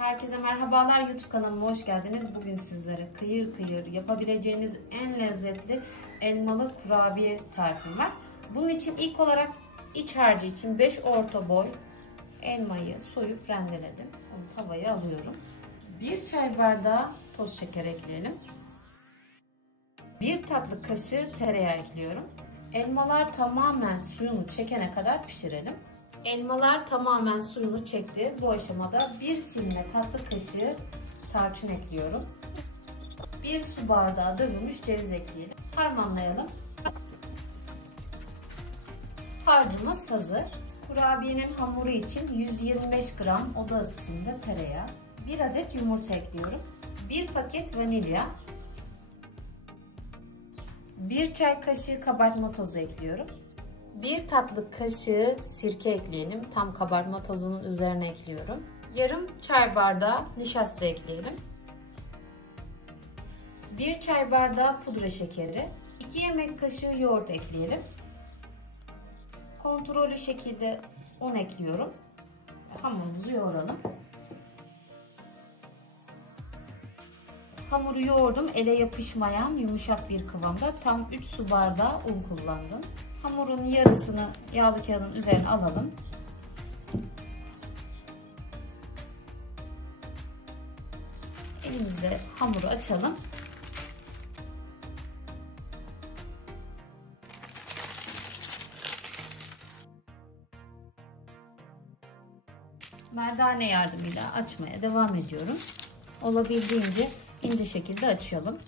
Herkese merhabalar, YouTube kanalıma hoş geldiniz. Bugün sizlere kıyır kıyır yapabileceğiniz en lezzetli elmalı kurabiye tarifim var. Bunun için ilk olarak iç harcı için 5 orta boy elmayı soyup rendeledim. Onu tavaya alıyorum. 1 çay bardağı toz şeker ekleyelim. 1 tatlı kaşığı tereyağı ekliyorum. Elmalar tamamen suyunu çekene kadar pişirelim. Elmalar tamamen suyunu çekti. Bu aşamada 1 silme tatlı kaşığı tarçın ekliyorum. 1 su bardağı dövülmüş ceviz ekleyelim. Harmanlayalım. Harcımız hazır. Kurabiyenin hamuru için 125 gram oda ısısında tereyağı, 1 adet yumurta ekliyorum. 1 paket vanilya, 1 çay kaşığı kabartma tozu ekliyorum. 1 tatlı kaşığı sirke ekleyelim. Tam kabartma tozunun üzerine ekliyorum. Yarım çay bardağı nişasta ekleyelim. 1 çay bardağı pudra şekeri. 2 yemek kaşığı yoğurt ekleyelim. Kontrollü şekilde un ekliyorum. Hamurumuzu yoğuralım. Hamuru yoğurdum. Ele yapışmayan yumuşak bir kıvamda. Tam 3 su bardağı un kullandım. Hamurun yarısını yağlı kağıdın üzerine alalım. Elimizle hamuru açalım. Merdane yardımıyla açmaya devam ediyorum. Olabildiğince ince şekilde açalım.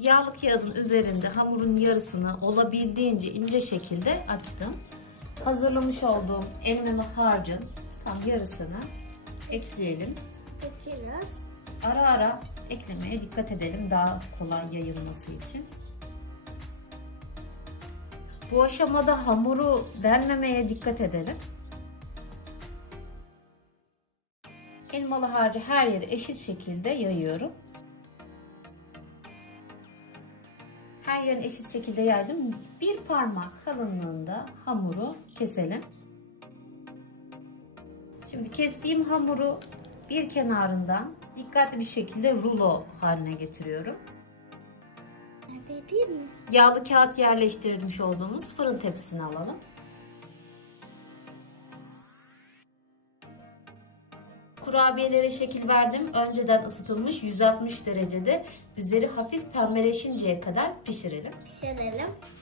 Yağlı kağıdın üzerinde hamurun yarısını olabildiğince ince şekilde açtım. Hazırlamış olduğum elmalı harcın tam yarısını ekleyelim. Ekliyoruz. Ara ara eklemeye dikkat edelim daha kolay yayılması için. Bu aşamada hamuru delmemeye dikkat edelim. Elmalı harcı her yere eşit şekilde yayıyorum. Her yerine eşit şekilde yaydım. Bir parmak kalınlığında hamuru keselim. Şimdi kestiğim hamuru bir kenarından dikkatli bir şekilde rulo haline getiriyorum. Yağlı kağıt yerleştirmiş olduğumuz fırın tepsisine alalım. Kurabiyelere şekil verdim. Önceden ısıtılmış 160 derecede üzeri hafif pembeleşinceye kadar pişirelim.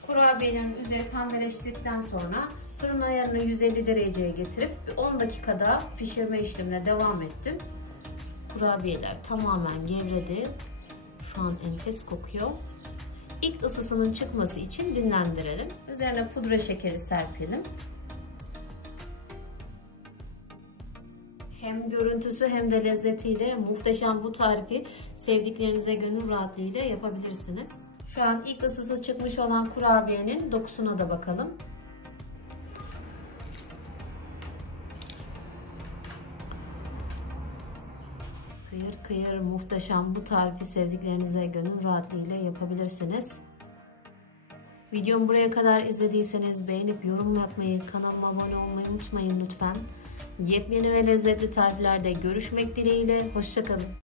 Kurabiyelerin üzeri pembeleştikten sonra fırın ayarını 150 dereceye getirip 10 dakikada pişirme işlemine devam ettim. Kurabiyeler tamamen gevredi. Şu an enfes kokuyor. İlk ısısının çıkması için dinlendirelim. Üzerine pudra şekeri serpelim. Hem görüntüsü hem de lezzetiyle muhteşem bu tarifi sevdiklerinize gönül rahatlığıyla yapabilirsiniz. Şu an ilk ısısı çıkmış olan kurabiyenin dokusuna da bakalım. Kıyır kıyır muhteşem bu tarifi sevdiklerinize gönül rahatlığıyla yapabilirsiniz. Videomu buraya kadar izlediyseniz beğenip yorum yapmayı, kanalıma abone olmayı unutmayın lütfen. Yepyeni ve lezzetli tariflerde görüşmek dileğiyle. Hoşça kalın.